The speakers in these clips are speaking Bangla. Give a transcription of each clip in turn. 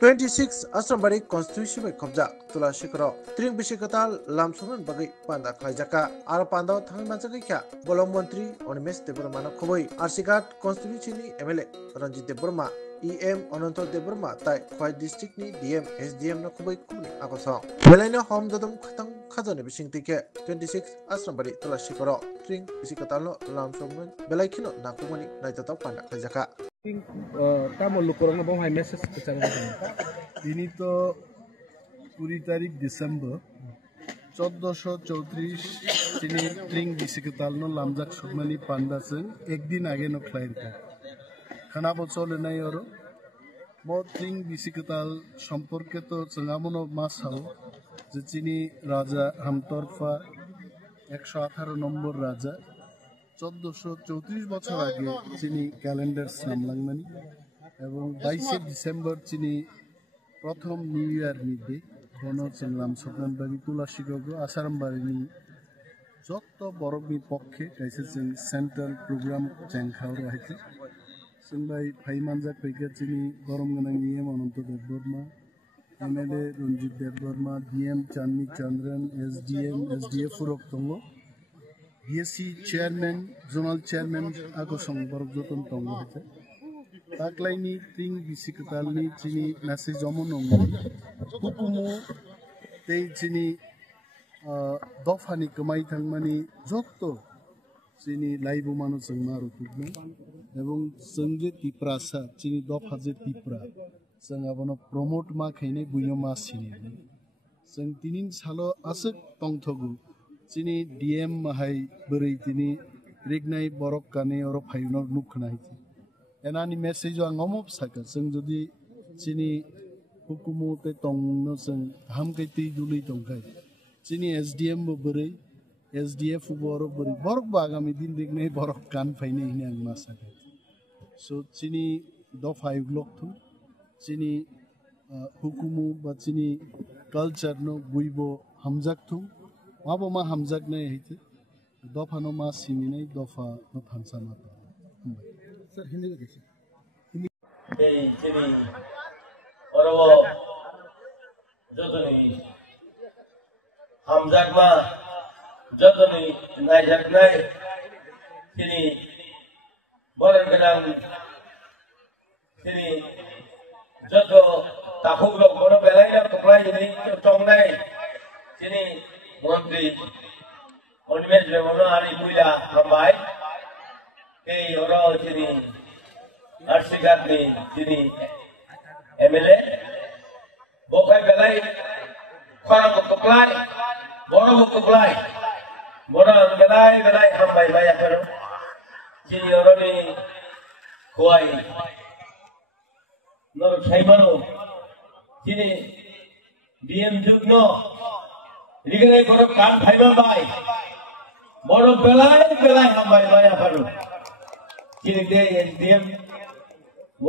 26 Asrambari Constitution by Kobja Tula Shikro Tring Bishikatal Lamsuman Bagi Panda Klajaka Ara Panda Thang Majakika Bolong Montri Onimes de Burmana Koboi Arsikat Constitution MLA Ranjit de Burma EM Ononto de Burma Tai Khoi District ni DM SDM na Koboi Kumni Akosong Belena Home Dodom Khatang Khazane Bishing Tike 26 Asrambari Tula Shikro Tring Bishikatal Lamsuman Belaikino Nakumani Naitato Panda Klajaka Kamu lukurang apa hai message kecara ini to 20 तारीख Desember 1434 তিনি ট্রিং বিসিকতালনো লামজাক সুগমানি পান্দাসং একদিন আগে ন ক্লাইনকা খানা বছলে নাই ওর মো ট্রিং বিসিকতাল সম্পর্কে তো চঙ্গামনো মাসাও যে চিনি রাজা হামতরফা 118 নম্বর রাজা 1434 বছর আগে চিনি ক্যালেন্ডার সামলাংমানি এবং 22 ডিসেম্বর চিনি প্রথম নিউ ইয়ার নিদে কোনো চংলাম সপনান বাগি তুলাসিগো আসারামবাড়িনি যত বড়বি পক্ষে কাইছে जों সেন্ট্রাল প্রোগ্রাম চেংখাও রাইছে जों বাই ফাইমানজা কইকে চিনি গরম গনা নিয়ম Ananta Debbarma MLA Ranjit Debbarma DM Channi Chandran SDF ফুরক তঙ্গ বিএসসি চেয়ারম্যান জোনাল চেয়ারম্যান আগসং বরজতন তঙ্গ হইছে তাকলাইনি ট্রিং বিসিকতালনি চিনি মেসেজ অমনং কুকুমু তেই চিনি দফানি কমাই থাংমানি যত চিনি লাইবু মানু जों मारु तुगनो এবং जों जे तिप्रासा चिनि दफा जे तिप्रा जों आबनो प्रमोट मा खैने बुयो मा सिनि जों तिनिन सालो आसक तंथगु चिनि डीएम माहाय बोरै तिनि रेगनाय बरक काने और फाइनर नुखनाय एनानि मेसेज आंगमो साका जों जदि चिनि हुकुमते तंगनो जों हामकैति दुलै दंखाय चिनि एसडीएम बोरै एसडीएफ बर बोरै बरक बागामि दिन रेगनाय बरक कान फाइने हिने आं मा साका सो चिनि दफाय ग्लकथु चिनि हुकुमु बा चिनि कल्चर नो बुइबो हमजाकथु माबो मा हमजाक नै हैते दफा नो मा सिमिनै दफा नो थांसा मा सर हिंदी में देखिए এই যিনি অরব যতনি হামজাক মা যতনি নাইজাক নাই তিনি বলেন গেলাম তিনি যত তাকুগলো বড় বেলাইলা কোপ্লাই যিনি চংনাই তিনি মন্ত্রী অনিমেষ বেমনো আনি বুইলা হামবাই এই ওরা যিনি আর্শিকাতনি যিনি এমএলএ বকাই বেলাই খরাম কোপ্লাই বড় কোপ্লাই বড় বেলাই হামবাই বাই আপার যিনি ওরনি খোয়াই নর ছাইমানো যিনি ডিএম যুগ্ন রিগলাই বড় কান ফাইবা বাই বড় বেলাই হামবাই বাই আপার যিনি দে এসডিএম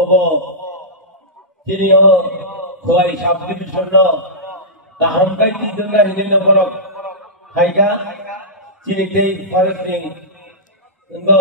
ওবো যিনি ও খোয়াই সাব ডিভিশন তা হামকাই তিনজনরা হিদিন বড় খাইগা যিনি দে ফরেস্টিং ইনগো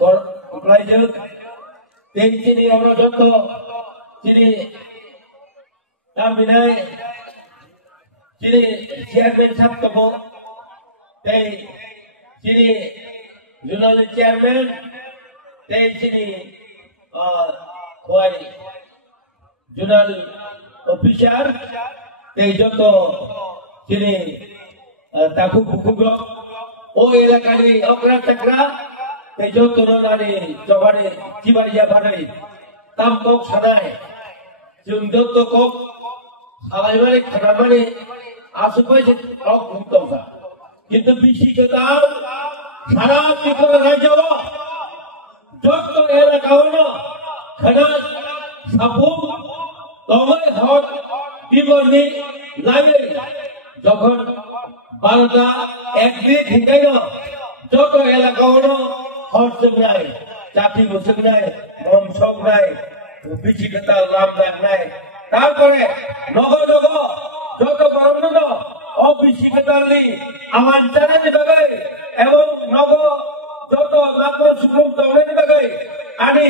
কমপ্লাইজেল তেই যিনি ওরা যত যিনি তামিনাই যিনি চেয়ারম্যান সাহেব তবো তেই যিনি জোনাল চেয়ারম্যান তেই যিনি খোয়াই জোনাল অফিসার তেই যত যিনি তাকু কুকুগ্র ও এলাকারি অগ্রা চাকরা এই যত নারী জবারে চিবারিয়া বানাই তাম কক সাদায় जों যত কক সালাইবারে খানাবারে আশেপাশে কক ভুক্ততা কিন্তু বিশিকতাল সারা ত্রিপুরা রাজ্য যত এলাকা হলো খানা সাপু তবে হট দিবনি লাগে যখন 12টা 1 দিন ঠিকাই না যত এলাকা হলো হট সবরাই চাটি বসরাই মম সবরাই বিশিকতাল লামদাক নাই তারপরে নগ যত বরণ অবিশিকতালি আমার জানাতে থাকে এবং নগ যত নাম সুকুম তলেন থাকে আনি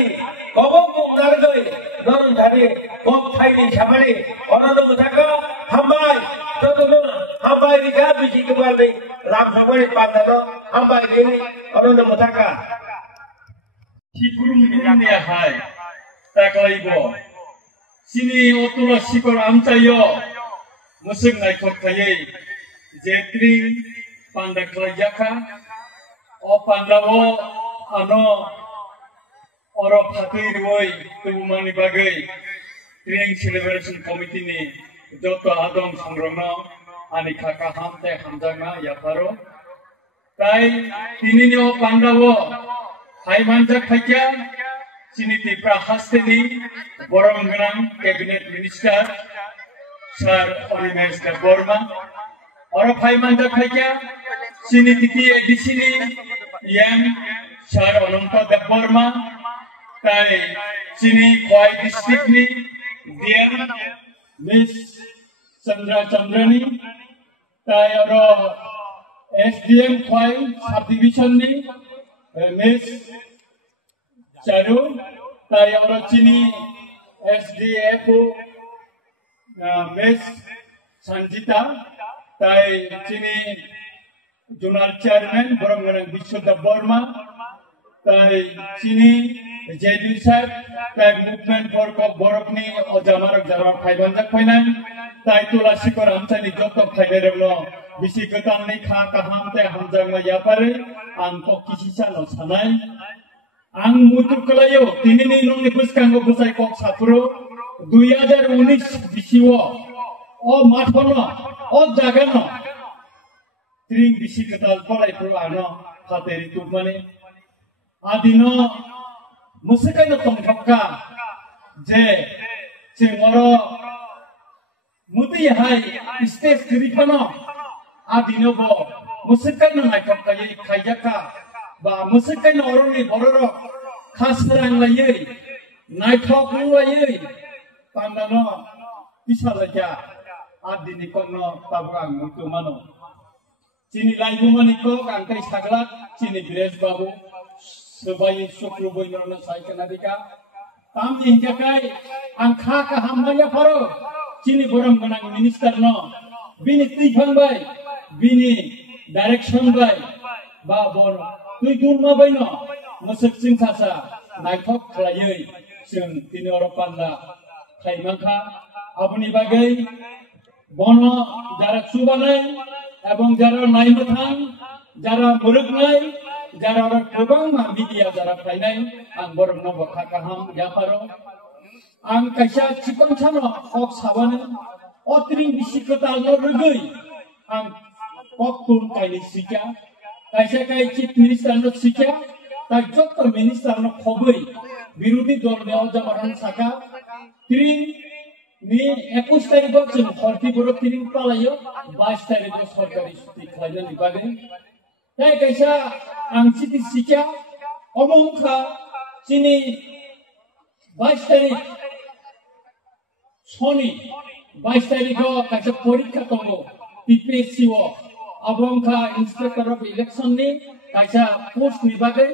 কবম নারগই নরম ধারে কম খাইনি Afani, orang tu mutaka, hambai, contohnya hambai ni kan biji kebal ni, lam sama ni pandai tu, hambai ni orang tu mutaka. Hiburum ni hai, tak laibo. Sini otulah sikor amcayo, musik naik kok kaya, jetri pandai kelajaka, o pandawo ano. Orang hati riwai tubuh mani bagai training celebration committee ni joto adong sangrona ani kakak hamte hamjanga ya paro tai tini ni o pandawo hai manja khaikya sini tipra haste ni borong genang cabinet minister sir Olimes Borma orang hai manja khaikya sini titi edisini yang sir Ononta Borma tai sini Khwai district ni dia Miss Chandra Chandrani tai oro SDM Khwai subdivision ni Miss Charu tai oro sini SDF Miss Sanjita tai sini Zonal Chairman Borongana Biswada Borma tai sini JD sir, tai movement for Borokni or Jamarok Jarak Kaibanjak Painan, tai Tula Sikor Amchani Jokok Kaiderno, Bisikatani Kaka Hamte Hamjama Yapare, and Kokishan of Sanai, and Mutukalayo, Tinini Noni Puskango Pusai Kok Sapuro, Duyader Unis Bishiwo, or Matona, or Jagano, Tring Bisikatal Polai Ano, Kateri Tukmani, Adino. Musukai no tongkapka je cengoro muti hai stage kripano adino bo musukai no naikapka ye kayaka ba musukai no oroni bororo khasrang laye naikok laye pandano pisalaja adini kono tabrang mutu mano cini laibu maniko angkai saglak cini Bires babu sebagai syukur boyno sai kanadika tam injakai angka ka hamaya paro cini borong menang minister no bini tifang bai bini direction bai ba bor tui gunma bai no musik sing sasa naikok klayoi sing tini oro panda khaimangka apni bagai bono jarak subanai ebong jara naimuthang jara muruknai jara orang kebang media jara kainai ang borong no bakha kaham yaparo ang kaisa chikon chano ok sabane otring bisikotal no rugai ang pokun kaini sika kaisa kai chief minister no sika ta jotto minister no khoboi birudhi dol dewa jabaran saka tring ni 21 tarikh jun horti boro tring palayo 22 tarikh sorkari chuti khlailani bage tai kaisa ang chiti sika omongkha chini 22 tarikh Sony 22 tarikh kaisa porikha tongo PPSC o abongkha inspector of election ni kaisa post ni bage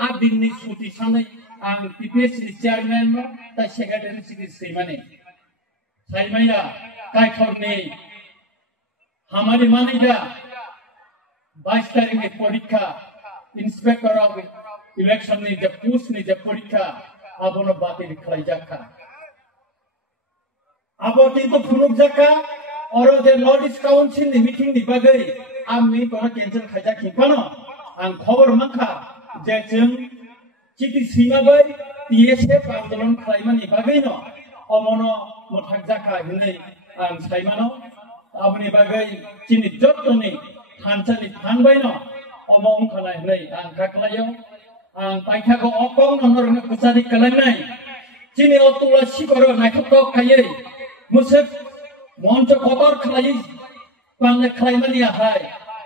8 din ni chuti sanai ang PPSC chairman no ta secretary secretary mane saimaya kai khorni hamari maniga 22 तारीख में परीक्षा इंस्पेक्टर ऑफ इलेक्शन ने जब पोस्ट ने जब परीक्षा अब उन बातें लिखाई जाका अब तो फुनुक जाका और जे नॉर्थ काउंसिल ने मीटिंग नि बागै आमनि बना कैंसिल खाजा खिपानो आं खबर माखा जे जों चिटि सीमा बाय टीएसएफ आंदोलन खालामनि बागै न अमनो मोथाक जाका हिनै आं साइमानो आमनि बागै चिनि जत्तनि Hancani hanbai no omong kanai nei ang kaklayo ang paitha ko opong nonor na kusari kalanai chini otula sikoro naikto kayai musik moncho kotor khlai pangna khlaimani ahai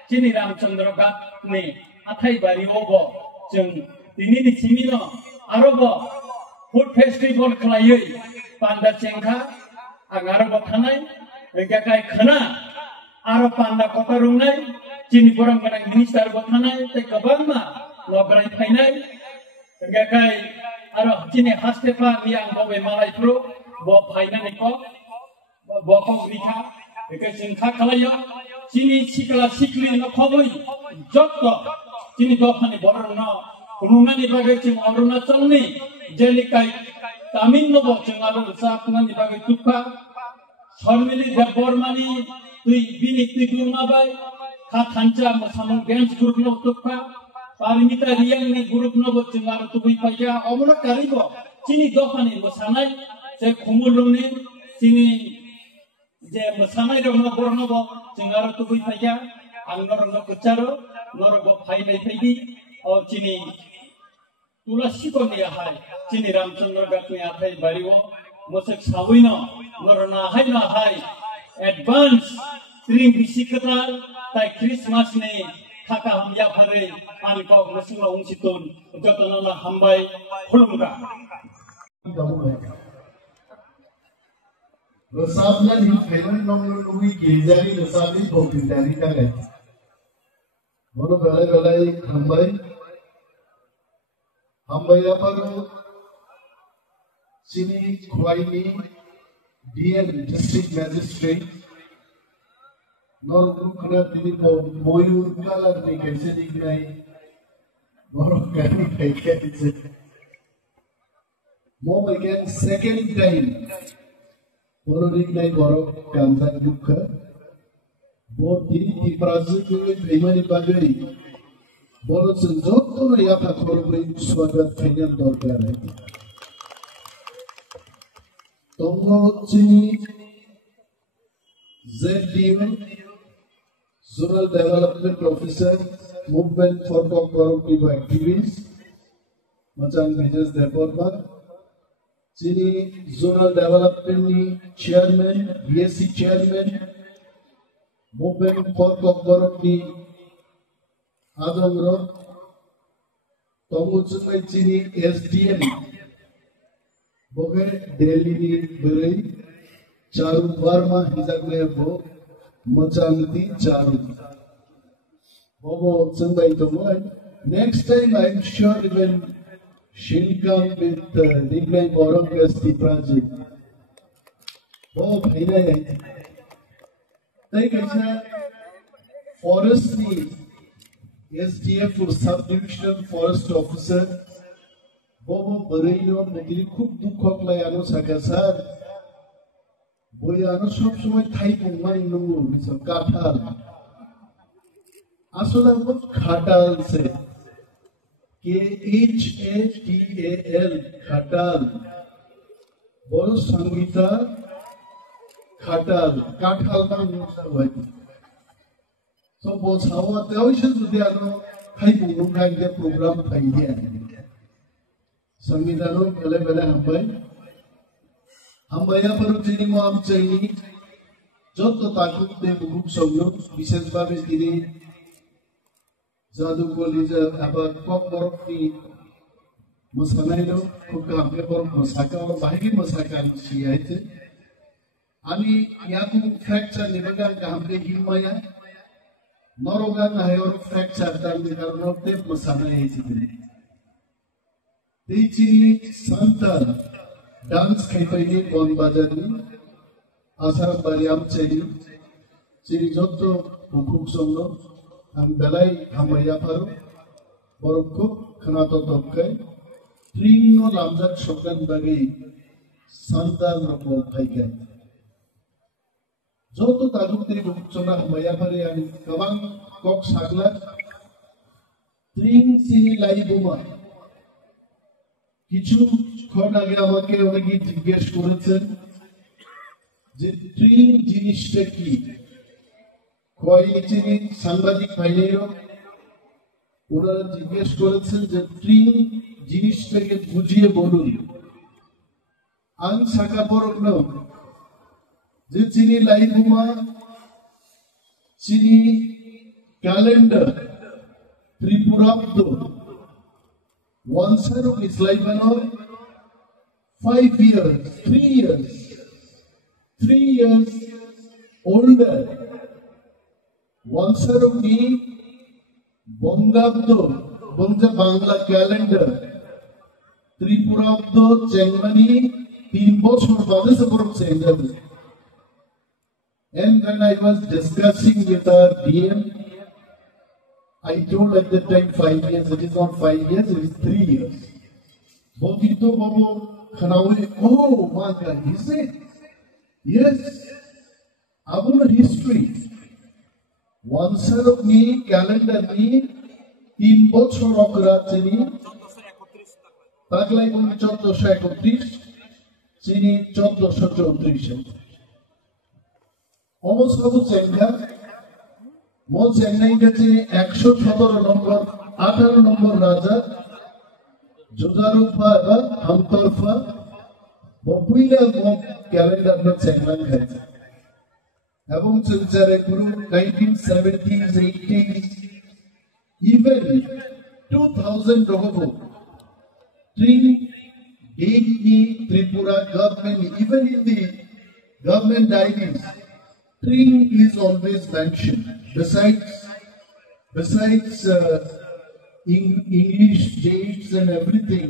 chini Ramchandra gat ni athai bari obo jeng tini ni chimino arobo food festival khlaioi panda chengkha ang arobo thanai engakai khana aro panda kotorungnai chini borong kanang minister bothanai te kabangma lograi phainai engakai aro chini hastepa miang bobe malai pro bo phainani ko bokong rika eke jengka kalayo chini sikala sikli no khoboi jotto chini dokhani borong no kunungani bagai ching Arunachal ni jelikai Tamil Nadu ching Arunachal bagai tukka Sharmili Debormani tui bini tui gunabai kha khancha masamang dance group no tukka Parimita Riang ni group no ching Arutubui paya omona karibo chini dokhani mosanai se khumulung ni chini je mosanai rong no borno bo ching Arutubui paya angnorong no kucharo norogo phai lai phaidi o chini tula siko ni hai chini Ramchandra gatui athai bariwo mosek sawino norona hai advance tring bisikatal tai Christmas ni thaka hamya phare anko nasing ong situn jotona hambai khulunga Resabna ni kailan nong lui gejari resabni bokindari tagai mono galai hambai apa sini Khwaini DL District Magistrate nor kuna tini ko moyur kala ni kaise dignai borok kani kaise mo again second time boro dignai borok kantan dukha bo tini tiprazu ke primary bagari boro senjotto ya ka korbe swagat final dorkar hai Tongo chini ZDU Zonal Development Officer Movement for Cooperative Activities Macang Vijas Department chini Zonal Development ni Chairman BSc Chairman Movement for Cooperative Adamro Tongo chini SDM Boge Delhi ni berai Charu Varma hizakle bo Machanti Charu Bobo Sangai Tomo next time I'm sure when she'll come with Niglai Borong Gasti project Bobo Bhaina hai Tai kaisa forest ni SDF or subdivision forest officer Bobo Barino Nagiri Kuk Dukok Layano Sakasar Boyano Shop Sumai Taipung Manu is a Katal Asola what Katal say KHATAL Katal Bolo Sangita Katal Katal Nam So both how the oceans they are no Taipung Nunga program idea. संविधानो पहले हम्बाया पर चीनी मो आम चीनी जो तो ताकुत दे बुक सोलो विशेष बाबे चीनी जादू को लीजा अब कॉक बरफ की मसानाइलो कुका हमने बरफ मसाका और बाहरी मसाका लिया है थे आनी याकू फ्रैक्चर निबंगन का हमने हिम्माया नौरोगान है और फ्रैक्चर दांगे करना ते मसाना है चीनी Tichini Santa dance campaign on Bajani Asar Bariam Chedi Chiri Jotto Hukuk Songlo and Belai Hamayaparu Boroko Kanato Topkai Trino Lamjak Shokan Bagi Santa Rapo Paikai Jotto Tadukri Hukukchona Hamayapari and Kawang Kok Sagla Tring Sini Laibuma কিছু ক্ষণ আগে আমাকে অনেকে জিজ্ঞেস করেছেন যে ট্রিং জিনিসটা কি কয়েকটি সাংবাদিক ভাইয়েরা ওনারা জিজ্ঞেস করেছেন যে ট্রিং জিনিসটাকে বুঝিয়ে বলুন আং সাকা পরক যে চিনি লাইবুমা চিনি calendar ত্রিপুরাব্দ One side of his life and 5 years, 3 years older. One side of me, Bongabdo, Bonga Bangla calendar, Tripurabdo, Chengmani, 3 bochor bade se borom senjabe. And when I was discussing with our DM, I told at the time 5 years. It is not 5 years, it is 3 years. Botito Bobo Khanawe, oh my God, he said, yes, our history. One set of me, calendar me, 3 বছর অগ্রাত চিনি তাগলাই বলি 1431 চিনি 1434 almost how চেঙ্গা মো চেঙ্গাই গেছে 117 নম্বর 18 নম্বর রাজা জোদারুফা বা হামতরফা বপুইলা মো ক্যালেন্ডার না চেঙ্গা খাইছে এবং চলচারে পুরো 1970s 80s even 2000 rohobo three Delhi Tripura government even in the government diaries Tring is always mentioned besides English dates and everything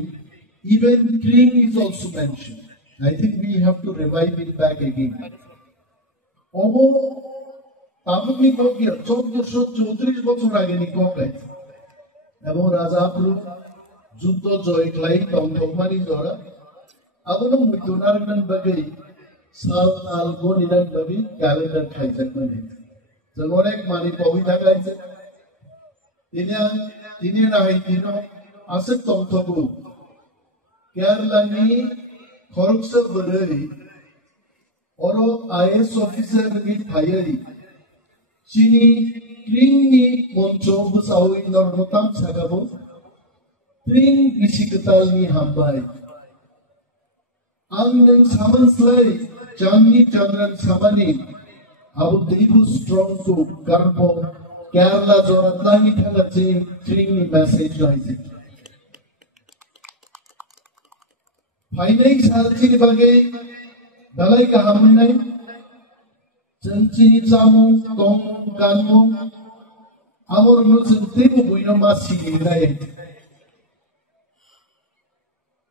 even Tring is also mentioned. I think we have to revive it back again. Omo তাবুকনি কোকিয়া 1434 বছর আগে নি কোকাই এবং রাজাপুর যুদ্ধ জয় ক্লাই তংতকমানি জরা আদনো মুতুনারন বাগৈ সাল আল গনিরান বাগৈ ক্যালেন্ডার খাইজাক মানে জনরেক মানি পবি থাকাইছে তিনি রাই দিনো আছে তংতকু কেরালানি খরকসা বলই ওর আইএস অফিসার নি থাইয়াই Chini Tringi Moncho Busau in Normotam Sagabo Tring Ishikatalni Hambai Angnan Samanslay Changi Chandran Samani Abu Devu Strong to Garbo Kerala Zoratlani Tagachi Tringi message like it. Finally, Salchi Bagay Dalai Kahamunai Chini Chamu, Tom, Ganmo, our Muslim Tibu, we know Masi, right?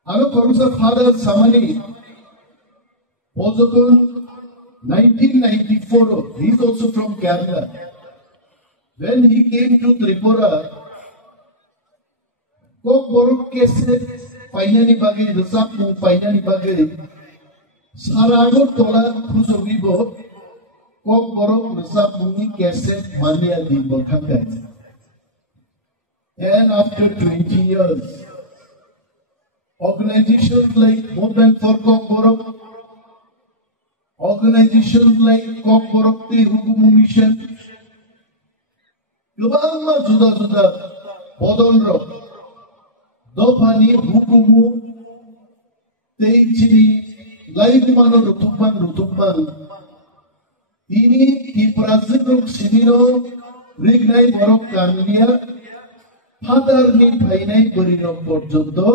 Our Korusa father Samani was upon 1994, he is also from Kerala. When he came to Tripura, Kok Borok Kese, Painani Bagay, Rusapu, Painani Bagay, Sarago Tola, Kusovibo. Kok borok resap muni cassette mania di Bolkangat. And after 20 years, organizations like Movement for Kok Borok, organizations like Kok Borok Te Hukumu Mission, Gubama Juda Juda, Bodolro, Dopani Hukumu, Te Chini, Live Mano Rutumban, Ini di Brazil Sinino Rignai Borok Kania Father ni Painai Borino Porjondo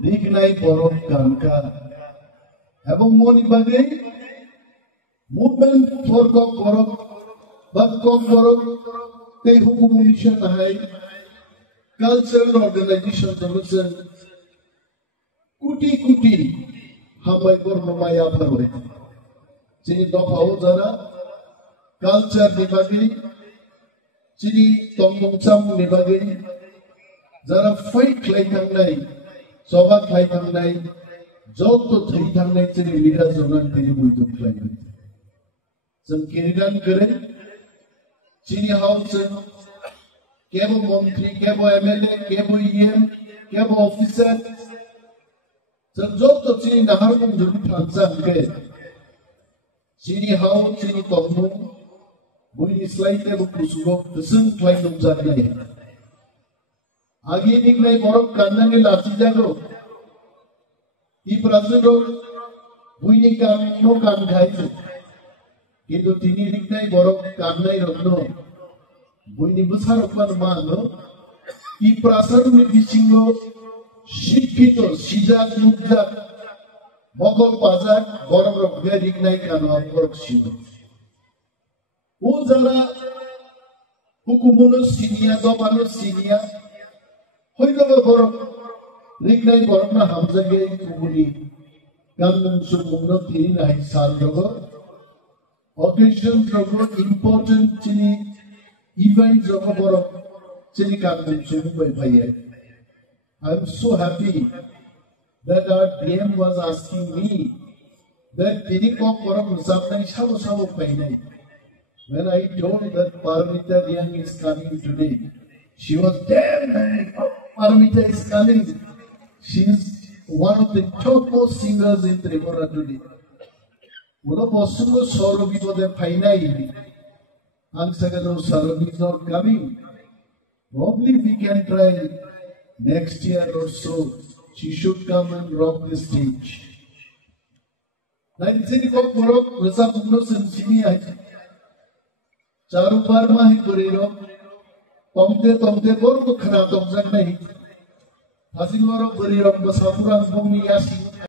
Rignai Borok Kanka Abong Moni Bagay Movement for Kok Borok But Kok Borok Te Hukumu Mission Hai Cultural Organization Solution Kuti Kuti Hambai Bornomaya Parwe Chini Dopao Zara Culture Nibagi, Chini Tongmongcham Nibagi, Zara fight like Hangnai, Sobat like Hangnai, Jog to 3 Hangnai Chini leaders on Tinibu to climate. Some Kiridan Gure, Chini House, Cabo Montri, Cabo MLA, Cabo EM, Cabo officer, some Jog to Chini Naharman Juni Tansan Gate. Chini House, Chini Tongmong. Bui slightly Kusugo, the sun like them Zadnay. Again, like Morok Kanani Lasijago. If Razido, Buinika, no can guide it. Into Tini Nicknay Borok Kanai of no. Buinibusar of Mano. If Prasar Midishingo, Shikito, Shizak Mukta, Mokol Pazak, Borok of Gadignai can work Shido. Uzara Hukumunus Sinia, Domanus Sinia, Hoyava Borok, Rignai Borna Hamzagay, Kumuni, Ganum Sumuno Tirina, Sandogo, occasion jogo important chini event jogo borok chini kamu chini bai bhaiye. I'm so happy that our DM was asking me that tini ko borok zamnai sabo painai. When I told that Paramita Riang is coming today, she was damn happy. Paramita is coming. She is one of the topmost singers in Tripura today. Uno posugo Sorobi for the Painai. Ansagado Sorobi is not coming. Probably we can try next year or so. She should come and rock the stage. Like Ziniko Porok, Resapno Sensini. चारों बार माही करेरो तमते बोरो खना तमजक नहीं हासिल वारो करेरो बसापुरान भूमि यासी